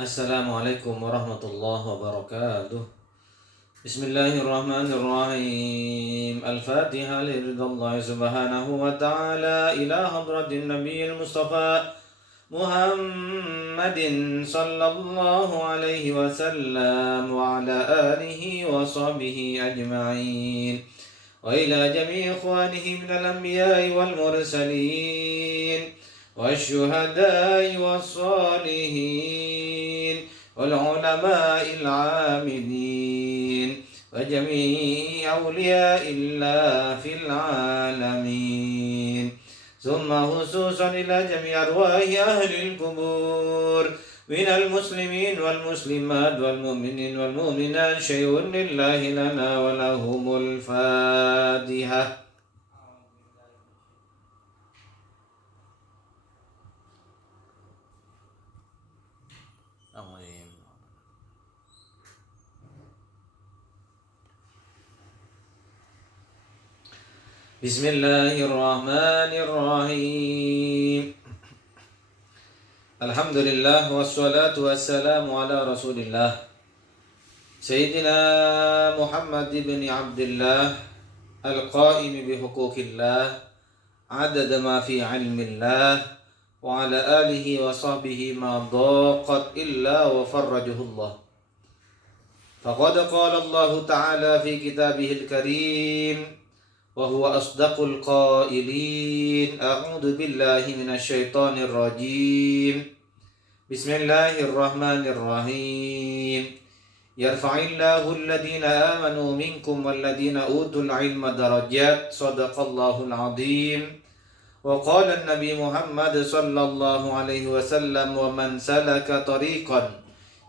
Assalamualaikum warahmatullahi wabarakatuh. Bismillahirrahmanirrahim. Al-Fatihah liridhallahi subhanahu wa ta'ala ila hadratin nabiyil mustafa Muhammadin sallallahu alaihi wasallam wa ala alihi wa sahbihi ajma'in wa ila jami'i ikhwanihi minal anbiya'i wal mursalin والشهداء والصالحين والعلماء العاملين وجميع أولياء الله في العالمين ثم خصوصا إلى جميع أرواح أهل القبور من المسلمين والمسلمات والمؤمنين والمؤمنات شيء لله لنا ولهم الفاتحة. Bismillahirrahmanirrahim. Alhamdulillah wassalatu wassalamu ala Rasulillah Sayyidina Muhammad ibn Abdullah al-qaim bi huquqillah adada ma fi ilmillah wa ala alihi wa sahbihi ma daqat illa wa farrajuhullah. Faqad qala Allah ta'ala fi kitabihil karim وهو أصدق القائلين أعوذ بالله من الشيطان الرجيم بسم الله الرحمن الرحيم يرفع الله الذين آمنوا منكم والذين أوتوا العلم درجات صدق الله العظيم وقال النبي محمد صلى الله عليه وسلم ومن سلك طريقا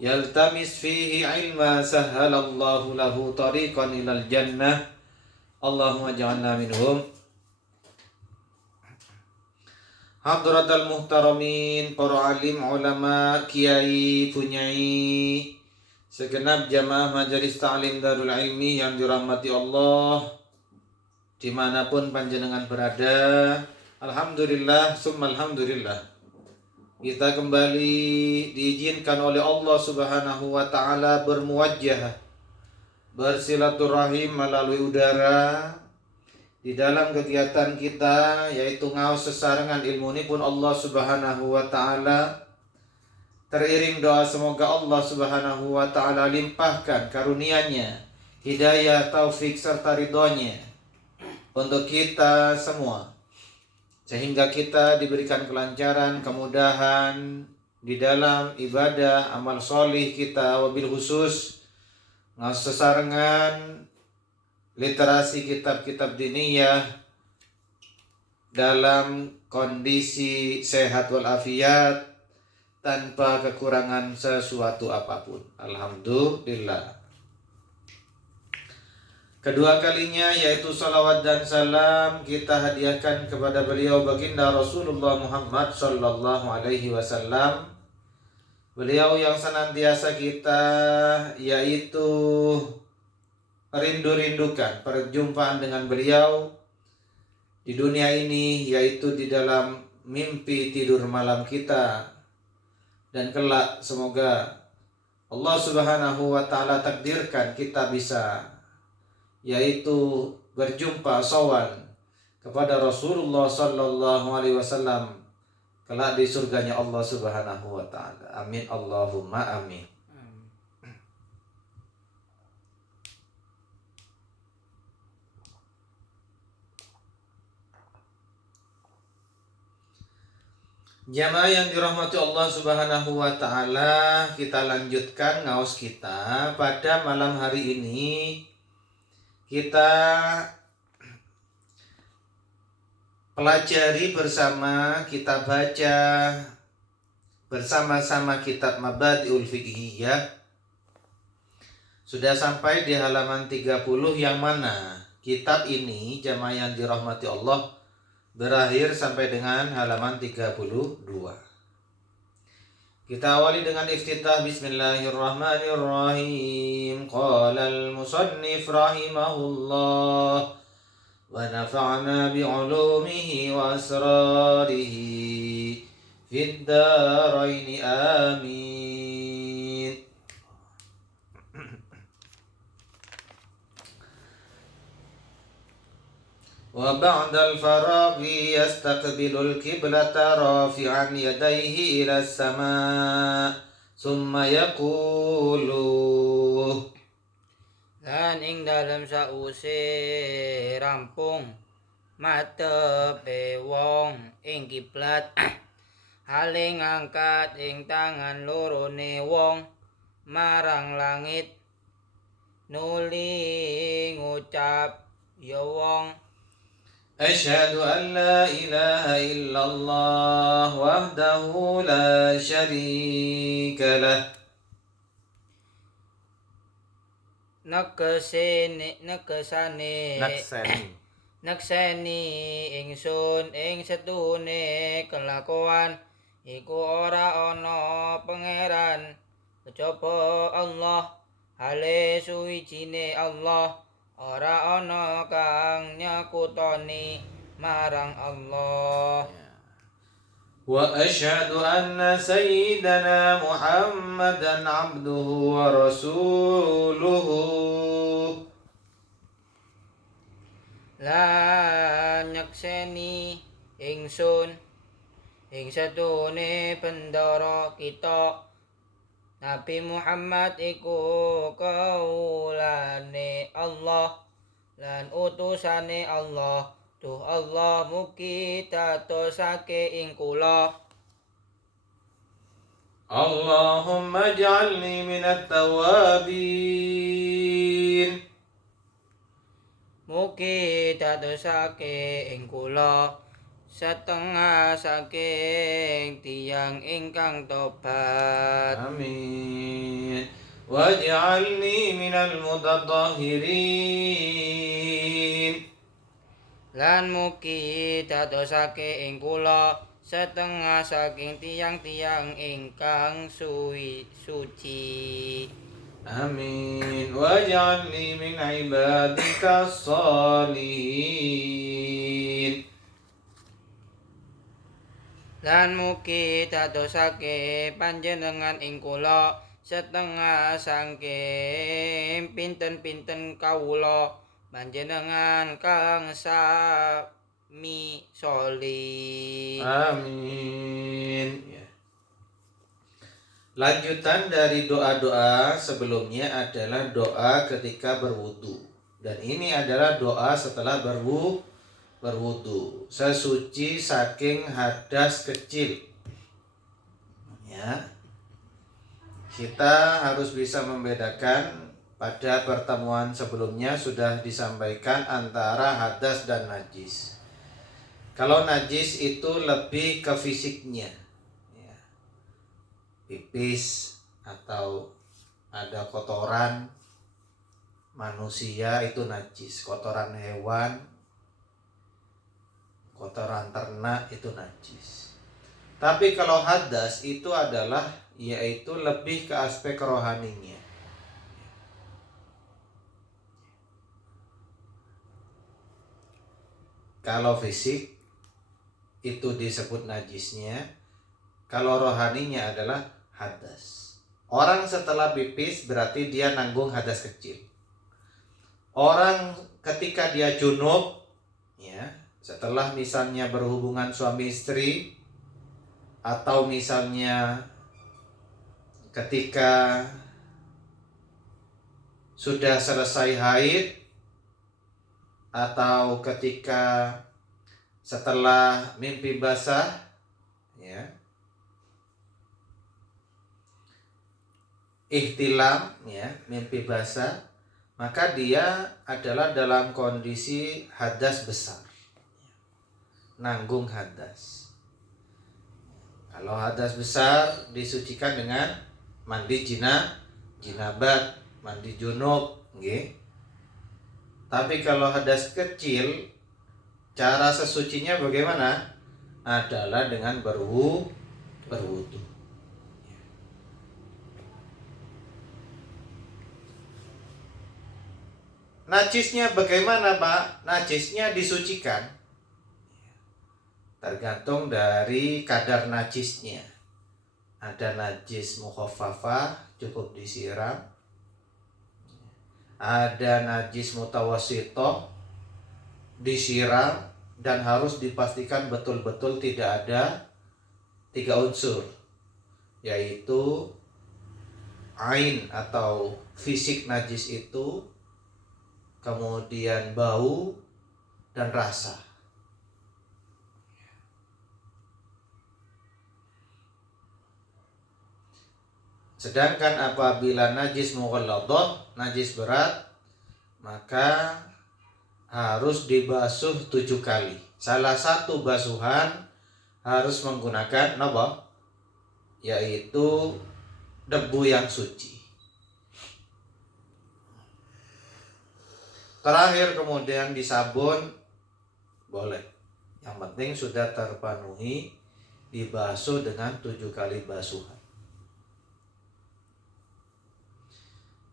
يلتمس فيه علما سهل الله له طريقا إلى الجنة Allahumma ja'alna minhum. Hadratal muhtaramin, para alim, ulama, kiai, punyai, segenap jamaah majelis ta'lim Darul Ilmi yang dirahmati Allah dimanapun panjenengan berada. Alhamdulillah, summa alhamdulillah, kita kembali diizinkan oleh Allah subhanahu wa ta'ala bermuwajjah, bersilaturahim melalui udara di dalam kegiatan kita, yaitu ngaos sesarengan ilmu ini pun Allah subhanahu wa ta'ala, teriring doa semoga Allah subhanahu wa ta'ala limpahkan karunia-Nya, hidayah, taufik serta ridhonya untuk kita semua, sehingga kita diberikan kelancaran, kemudahan di dalam ibadah, amal solih kita, wabil khusus sesarengan literasi kitab-kitab diniyah dalam kondisi sehat walafiat tanpa kekurangan sesuatu apapun. Alhamdulillah. Kedua kalinya, yaitu salawat dan salam, kita hadiahkan kepada beliau baginda Rasulullah Muhammad sallallahu alaihi wasallam. Beliau yang senantiasa kita yaitu rindu-rindukan perjumpaan dengan beliau di dunia ini, yaitu di dalam mimpi tidur malam kita, dan kelak semoga Allah subhanahu wa ta'ala takdirkan kita bisa yaitu berjumpa sawan kepada Rasulullah sallallahu alaihi wasallam kelak di surganya Allah subhanahu wa ta'ala. Amin Allahumma amin. Jamaah yang dirahmati Allah subhanahu wa ta'ala, kita lanjutkan ngaos kita pada malam hari ini. Kita pelajari bersama, kita baca bersama-sama kitab Mabadi'ul Fiqhiyah. Sudah sampai di halaman 30, yang mana kitab ini, jamaah yang dirahmati Allah, berakhir sampai dengan halaman 32. Kita awali dengan iftitah. Bismillahirrahmanirrahim. Qala al-musannif rahimahullah wa nafa'na bi'ulumihi wa asrarihi fid daraini amin. وبعد الفراغ يستقبل القبلة رافعا يديه إلى السماء ثم يقول Lan ing dalem sause rampung madhepe wong ing kiblat haling ngangkat ing tangan lorone wong marang langit nuli ngucap ya wong أشهد أن لا إله إلا الله وحده لا شريك له nekseni ingsun ing setuhune kelakuan iku ora ana pangeran kejaba Allah hale suwijine Allah ora ana kang nyakutoni marang Allah. وأشهد أن سيدنا محمدا عبده ورسوله Lan nyekseni ingsun ing setuhune bendara kita Nabi Muhammad iku kaulane Allah lan utusane Allah. Duh Allah mugi dadosake ing kula. Allahumma ij'alni minat tawabin. Mugi dadosake ing kula setengah saking tiyang ingkang tobat. Amin. Waj'alni minal mutatahhirin. Lan mugi dadosake ing kula setengah saking tiyang-tiyang ingkang suci. Amin. Waj'alni min ibadika shalihin. Lan mugi dadosake panjenengan ing kula setengah saking pinten-pinten kawula panjenengan kang sami sholih. Amin. Lanjutan dari doa-doa sebelumnya adalah doa ketika berwudu. Dan ini adalah doa setelah berwudu. Sesuci saking hadas kecil. Ya. Kita harus bisa membedakan. Pada pertemuan sebelumnya sudah disampaikan antara hadas dan najis. Kalau najis itu lebih ke fisiknya, ya. Pipis atau ada kotoran manusia itu najis, kotoran hewan, kotoran ternak itu najis. Tapi kalau hadas itu adalah yaitu lebih ke aspek rohaninya. Kalau fisik itu disebut najisnya, kalau rohaninya adalah hadas. Orang setelah pipis berarti dia nanggung hadas kecil. Orang ketika dia junub, ya, setelah misalnya berhubungan suami istri, atau misalnya ketika sudah selesai haid, atau ketika setelah mimpi basah, ya, ihtilam, ya, mimpi basah, maka dia adalah dalam kondisi hadas besar, nanggung hadas. Kalau hadas besar disucikan dengan mandi jinabat, mandi junub, nggih. Tapi kalau hadas kecil, cara sesucinya bagaimana? Adalah dengan berwudu. Najisnya bagaimana, Pak? Najisnya disucikan. Tergantung dari kadar najisnya. Ada najis mukhaffafah, cukup disiram. Ada najis mutawassithah, disiram dan harus dipastikan betul-betul tidak ada 3 unsur, yaitu ain atau fisik najis itu, kemudian bau dan rasa. Sedangkan apabila najis mughalladah, najis berat, maka harus dibasuh 7 kali. Salah satu basuhan harus menggunakan apa? Yaitu debu yang suci. Terakhir kemudian disabun boleh. Yang penting sudah terpenuhi, dibasuh dengan 7 kali basuhan.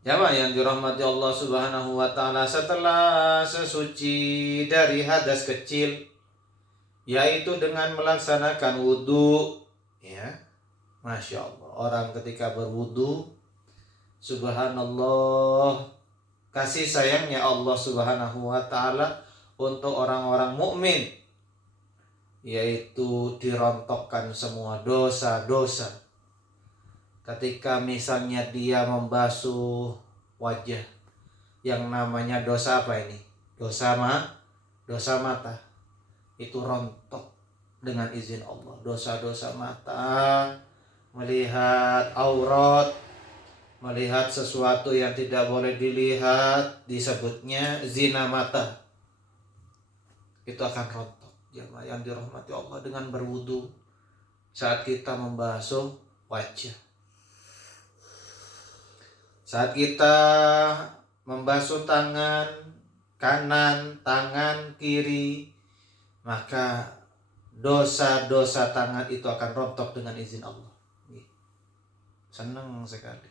Jamaah yang dirahmati Allah Subhanahu wa taala, setelah sesuci dari hadas kecil, yaitu dengan melaksanakan wudhu, ya, Masya Allah, orang ketika berwudhu, subhanallah, kasih sayangnya Allah Subhanahu wa taala untuk orang-orang mukmin, yaitu dirontokkan semua dosa-dosa. Ketika misalnya dia membasuh wajah, yang namanya dosa apa ini? Dosa mata. Itu rontok dengan izin Allah. Dosa-dosa mata, melihat aurat, melihat sesuatu yang tidak boleh dilihat, disebutnya zina mata. Itu akan rontok. Jamaah yang dirahmati Allah, dengan berwudu saat kita membasuh wajah. Saat kita membasuh tangan kanan, tangan kiri, maka dosa-dosa tangan itu akan rontok dengan izin Allah. Senang sekali.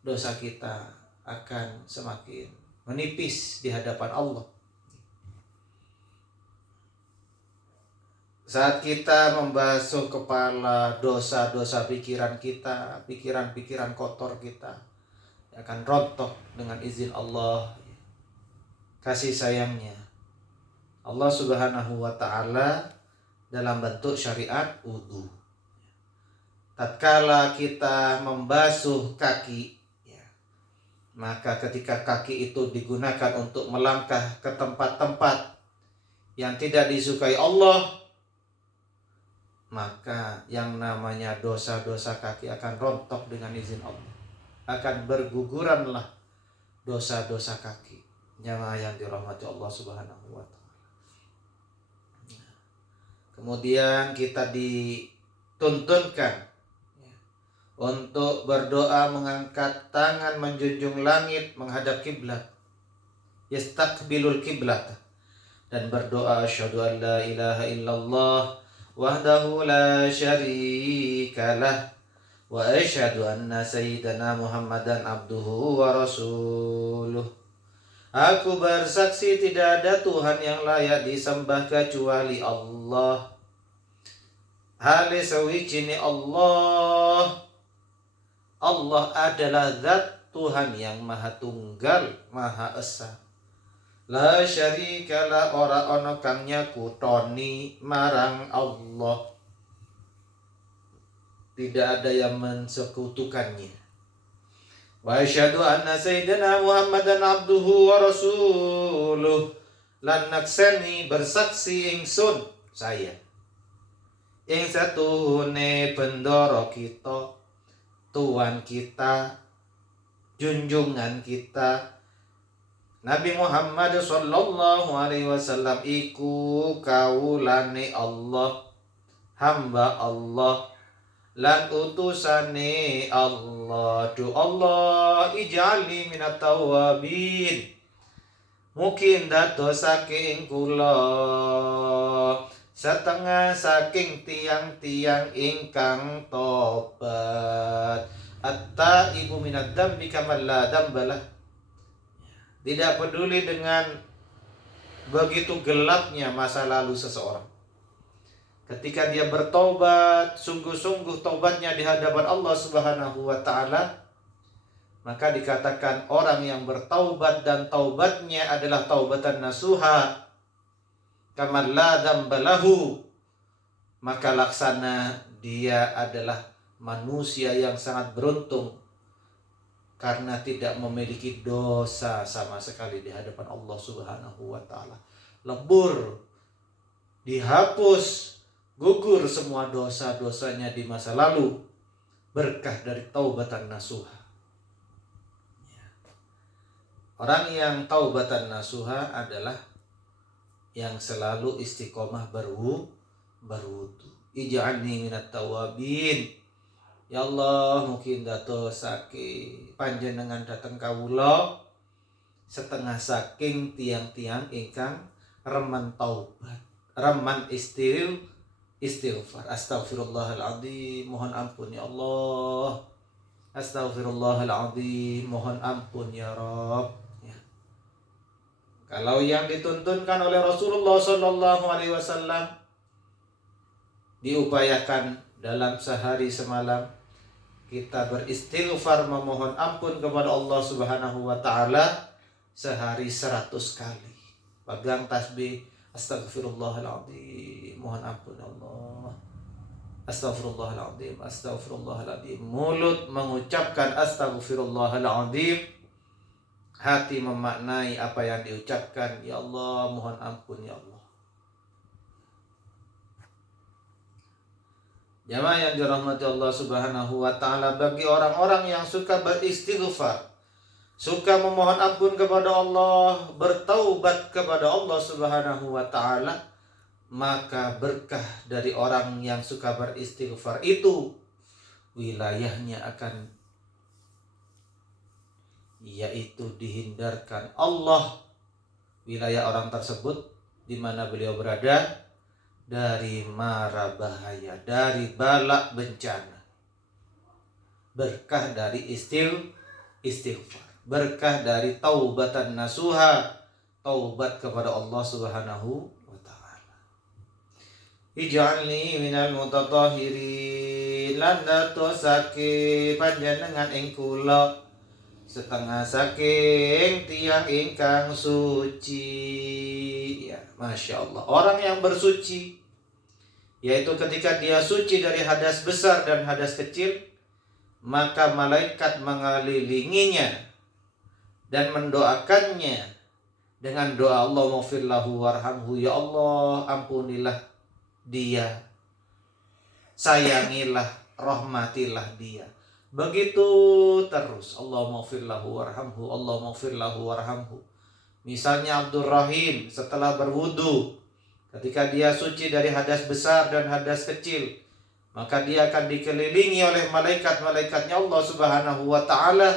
Dosa kita akan semakin menipis di hadapan Allah. Saat kita membasuh kepala, dosa-dosa pikiran kita, pikiran-pikiran kotor kita akan rontok dengan izin Allah. Kasih sayangnya Allah Subhanahu wa taala dalam bentuk syariat wudu. Tatkala kita membasuh kaki, maka ketika kaki itu digunakan untuk melangkah ke tempat-tempat yang tidak disukai Allah, maka yang namanya dosa-dosa kaki akan rontok dengan izin Allah. Akan berguguranlah dosa-dosa kaki. Jamaah yang dirahmati Allah Subhanahu wa taala. Kemudian kita dituntunkan untuk berdoa mengangkat tangan menjunjung langit menghadap kiblat. Yastaqbilul kiblat, dan berdoa asyhadu an la ilaha illallah wahdahu la syarika lah wa asyhadu anna sayyidana Muhammadan abduhu wa rasuluh. Aku bersaksi tidak ada Tuhan yang layak disembah kecuali Allah. Hale sawijine Allah. Allah adalah zat Tuhan yang maha tunggal, maha esa. La syarikalah, ora ana kang nyakutoni marang Allah. Tidak ada yang mensekutukannya. Wa asyhadu anna sayyidina Muhammadan abduhu wa rasuluh. Lan nakseni bersaksi ingsun, saya, ing satune bendoro kita, Tuhan kita, junjungan kita, Nabi Muhammad sallallahu alaihi wasallam iku kaulane Allah, hamba Allah, lan utusane Allah. Du Allah ij'alni minat tawabin. Mungkin dados saking kula setengah saking tiang-tiang ingkang tobat. At-taibu minad dzambi kaman la dzambalah. Tidak peduli dengan begitu gelapnya masa lalu seseorang. Ketika dia bertobat, sungguh-sungguh tobatnya di hadapan Allah Subhanahu wa taala, maka dikatakan orang yang bertaubat dan taubatnya adalah taubatan nasuha, kaman la dzambalahu, maka laksana dia adalah manusia yang sangat beruntung karena tidak memiliki dosa sama sekali di hadapan Allah Subhanahu wa taala. Lebur, dihapus, gugur semua dosa-dosanya di masa lalu berkah dari taubatan nasuha. Orang yang taubatan nasuha adalah yang selalu istiqomah berwudu. Ij'alni minat tawabin. Ya Allah, mungkin datosake panjenengan dateng kawula setengah saking tiang-tiang ingkang remen taubat, remen istighfar. Astaghfirullahaladzim, mohon ampun ya Allah. Astaghfirullahaladzim, mohon ampun ya Rabb. Ya. Kalau yang dituntunkan oleh Rasulullah SAW diupayakan dalam sehari semalam kita beristighfar memohon ampun kepada Allah Subhanahu wa taala sehari 100 kali. Pegang tasbih, astaghfirullahaladzim, mohon ampun Allah. Astaghfirullahaladzim, astaghfirullahaladzim. Mulut mengucapkan astaghfirullahaladzim, hati memaknai apa yang diucapkan. Ya Allah, mohon ampun ya Allah. Jamaah yang dirahmati Allah Subhanahu wa taala, bagi orang-orang yang suka beristighfar, suka memohon ampun kepada Allah, bertaubat kepada Allah Subhanahu wa taala, maka berkah dari orang yang suka beristighfar itu wilayahnya akan yaitu dihindarkan Allah, wilayah orang tersebut di mana beliau berada, dari mara bahaya, dari bala bencana. Berkah dari istighfar, berkah dari taubatan nasuha, taubat kepada Allah Subhanahu wa taala. Ij'alni minal mutatahhirin, lan datosake panjenengan ing kula setengah saking tiang ingkang suci. Ya, Masya Allah. Orang yang bersuci, yaitu ketika dia suci dari hadas besar dan hadas kecil, maka malaikat mengelilinginya dan mendoakannya dengan doa Allahumma firlahu warhamhu. Ya Allah, ampunilah dia, sayangilah, rahmatilah dia. Begitu terus. Allahumma firlahu warhamhu, Allahumma firlahu warhamhu. Misalnya Abdurrahim setelah berwudu, ketika dia suci dari hadas besar dan hadas kecil, maka dia akan dikelilingi oleh malaikat-malaikatnya Allah Subhanahu wa taala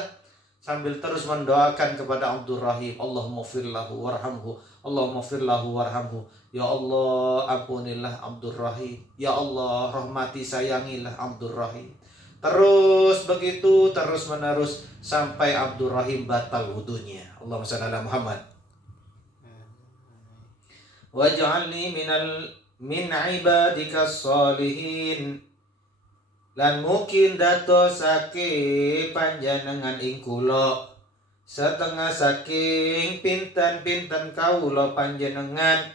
sambil terus mendoakan kepada Abdurrahim, Allahumma firlahu warhamhu, Allahumma firlahu warhamhu. Ya Allah, ampunilah Abdurrahim. Ya Allah, rahmati sayangilah Abdurrahim. Terus begitu, terus menerus sampai Abdurrahim batal wudunya. Allahumma shalli ala Muhammad. Waj'alni min ibadika sholihin, lan mungkin datosake panjenengan ing kula setengah saking pinten-pinten kawula panjenengan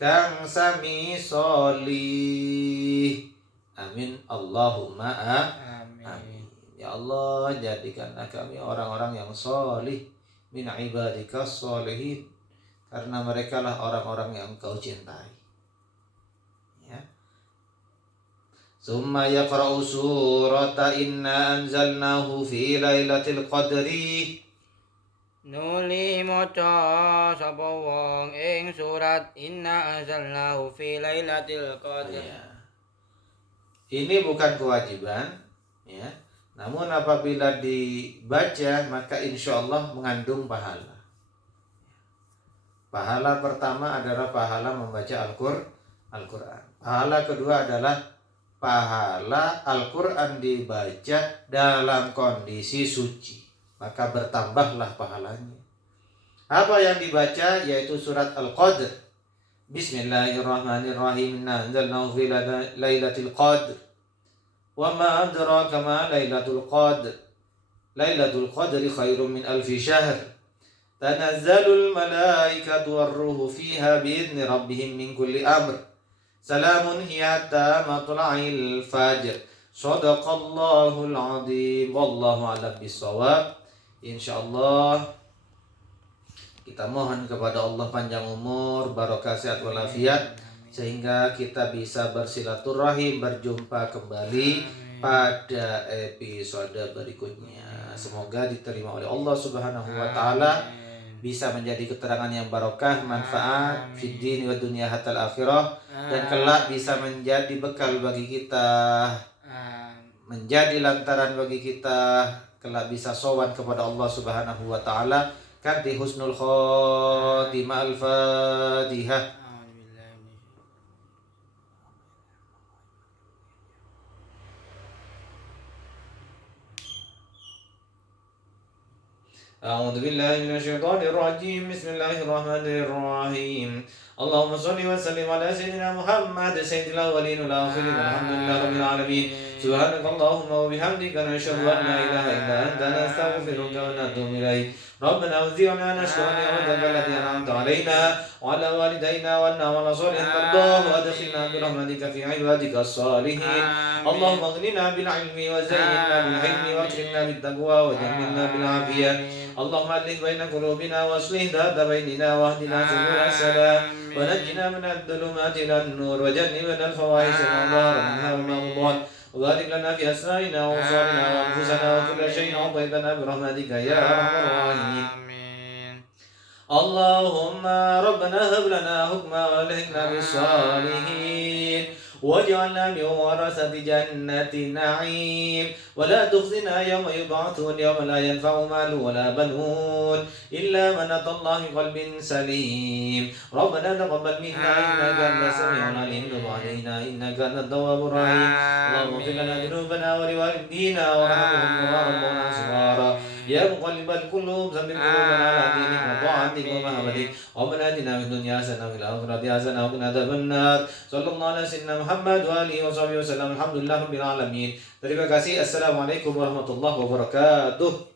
kang sami sholih. Amin. Allahumma amin. Ya Allah, jadikanlah kami orang-orang yang sholih, min ibadika sholihin, karena mereka lah orang-orang yang Engkau cintai. Ya. Summa yaqra'u surata inna anzalnahu fi lailatul qadri. Nuli maca sapa wong ing surat inna anzalnahu fi lailatul qadr. Ya. Ini bukan kewajiban, ya. Namun apabila dibaca maka insya Allah mengandung pahala. Pahala pertama adalah pahala membaca Al-Quran. Pahala kedua adalah pahala Al-Quran dibaca dalam kondisi suci, maka bertambahlah pahalanya. Apa yang dibaca? Yaitu surat Al-Qadr. Bismillahirrahmanirrahim. Anzalnahu fi lailatul qadr. Wa ma adraka ma lailatul qadr. Lailatul Qadri khairum min alfi syahr. Tanazzalul malaikatu warruhu fiha biidzni rabbihim min kulli amr. Salamun hiya hatta matla'il fajr. Shadaqallahul azim. Wallahu a'lam bishawab. Insyaallah kita mohon kepada Allah panjang umur, barokah sehat walafiat, sehingga kita bisa bersilaturahim, berjumpa kembali pada episode berikutnya. Semoga diterima oleh Allah Subhanahu wa taala, bisa menjadi keterangan yang barokah, manfaat fid din wa dunya hatta akhirah, dan kelak bisa menjadi bekal bagi kita, menjadi lantaran bagi kita kelak bisa sowan kepada Allah Subhanahu wa taala. Kanti husnul khotimah. Al-Fatihah. أعوذ بالله من الشيطان الرجيم. بسم الله الرحمن الرحيم. اللهم صل وسلم على سيدنا محمد سيد الأولين والآخرين والحمد لله رب العالمين. سبحانك اللهم وبحمدك نشهد أن لا إله إلا أنت نستغفرك ونتوب إليك. ربنا أوزعنا نشكر نعمتك التي أنعمت علينا وعلى والدينا وأن نعمل صالحا ترضاه وأدخلنا برحمتك في عبادك الصالحين. اللهم اغننا بالعلم وزينا بالحلم واكرمنا بالتقوى وجملنا بالعافية. اللهم ألف بين قلوبنا واصلح ذات بيننا واهدنا سبل السلام ونجنا من الظلمات إلى النور وجنبنا الفواحش ما ظهر منها وما بطن وبارك لنا في أسمائنا وأبصارنا وأنفسنا وكل شيء أعطيتنا برحمتك يا أرحم الراحمين. اللهم ربنا هب لنا حكما والحقنا بالصالحين واجعلنا من ورثة جنة النعيم ولا تخزنا يوم يبعثون يوم لا ينفع مال ولا بنون إلا من أتى الله بقلب سليم. ربنا تقبل منا إنك أنت السميع العليم وتب علينا إنك أنت التواب الرحيم. اللهم اغفر لنا ذنوبنا ولوالدينا وارحمهم كما ربونا صغارا. يا مقلب القلوب ثبت قلوبنا على دينك وطاعتك ومحبتك. ربنا آتنا في الدنيا حسنة وفي الآخرة حسنة وقنا عذاب النار. صلى الله على سيدنا Muhammad wa alihi wasallam. Alhamdulillah rabbil alamin. Terima kasih. Assalamualaikum warahmatullahi wabarakatuh.